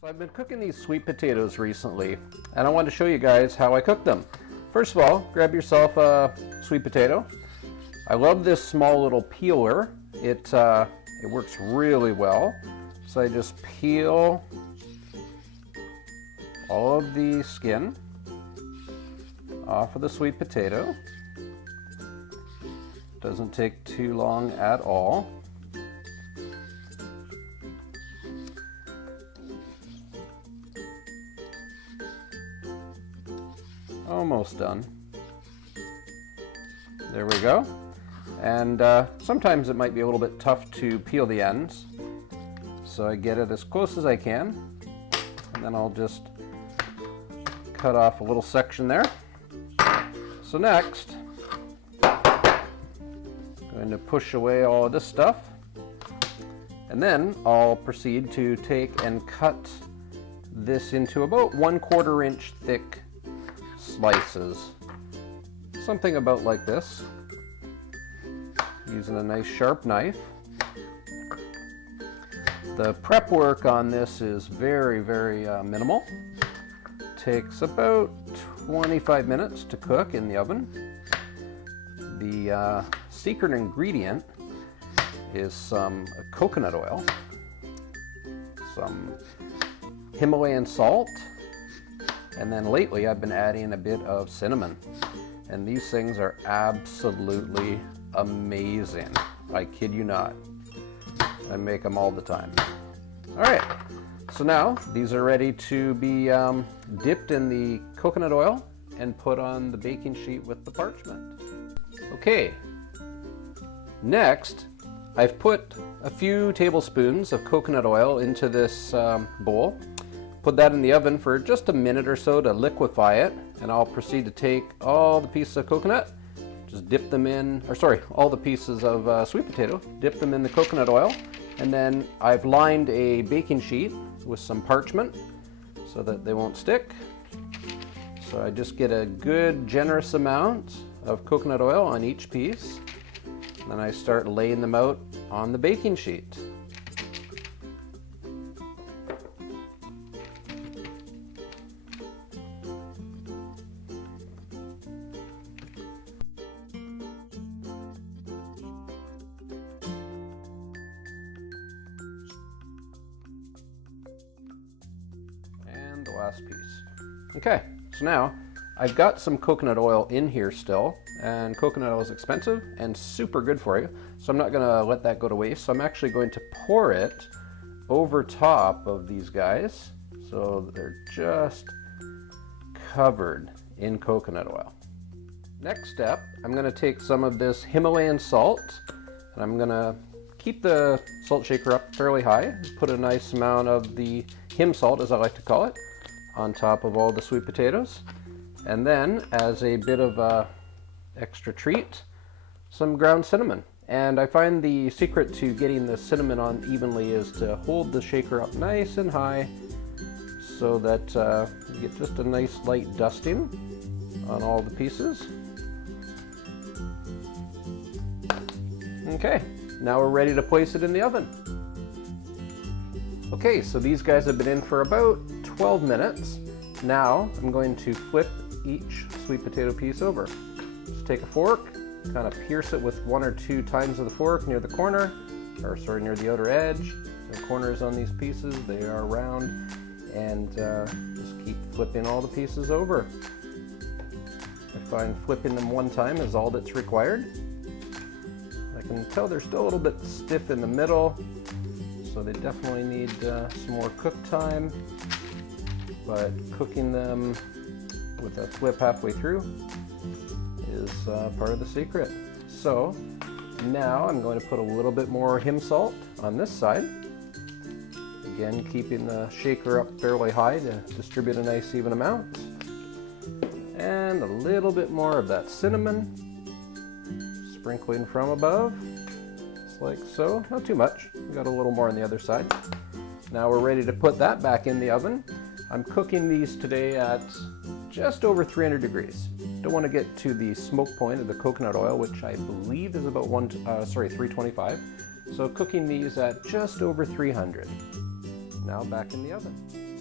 So I've been cooking these sweet potatoes recently, and I wanted to show you guys how I cook them. First of all, grab yourself a sweet potato. I love this small little peeler. It works really well. So I just peel all of the skin off of the sweet potato. Doesn't take too long at all. Almost done. There we go. And sometimes it might be a little bit tough to peel the ends, so I get it as close as I can, and then I'll just cut off a little section there. So next, I'm going to push away all of this stuff, and then I'll proceed to take and cut this into about 1/4 inch thick slices, something about like this, using a nice sharp knife. The prep work on this is very minimal. Takes about 25 minutes to cook in the oven. The secret ingredient is some coconut oil, some Himalayan salt, and then lately I've been adding a bit of cinnamon. And these things are absolutely amazing. I kid you not. I make them all the time. All right, so now these are ready to be dipped in the coconut oil and put on the baking sheet with the parchment. Okay, next I've put a few tablespoons of coconut oil into this bowl. Put that in the oven for just a minute or so to liquefy it, and I'll proceed to take all the pieces of coconut, just dip them in, all the pieces of sweet potato, dip them in the coconut oil, and then I've lined a baking sheet with some parchment so that they won't stick. So I just get a good generous amount of coconut oil on each piece, and then I start laying them out on the baking sheet. The last piece. Okay, so now I've got some coconut oil in here still, and coconut oil is expensive and super good for you, so I'm not going to let that go to waste. So I'm actually going to pour it over top of these guys so they're just covered in coconut oil. Next step, I'm going to take some of this Himalayan salt, and I'm going to keep the salt shaker up fairly high, put a nice amount of the Him salt, as I like to call it, on top of all the sweet potatoes. And then, as a bit of a extra treat, some ground cinnamon. And I find the secret to getting the cinnamon on evenly is to hold the shaker up nice and high so that you get just a nice light dusting on all the pieces. Okay, now we're ready to place it in the oven. Okay, so these guys have been in for about 12 minutes. Now I'm going to flip each sweet potato piece over. Just take a fork, kind of pierce it with 1 or 2 times of the fork near the corner, near the outer edge. The corners on these pieces, they are round, and just keep flipping all the pieces over. I find flipping them 1 time is all that's required. I can tell they're still a little bit stiff in the middle, so they definitely need some more cook time, but cooking them with a flip halfway through is part of the secret. So now I'm going to put a little bit more Him salt on this side, again keeping the shaker up fairly high to distribute a nice even amount, and a little bit more of that cinnamon, sprinkling from above, just like so. Not too much, we got a little more on the other side. Now we're ready to put that back in the oven. I'm cooking these today at just over 300 degrees. Don't want to get to the smoke point of the coconut oil, which I believe is about 325. So cooking these at just over 300. Now back in the oven.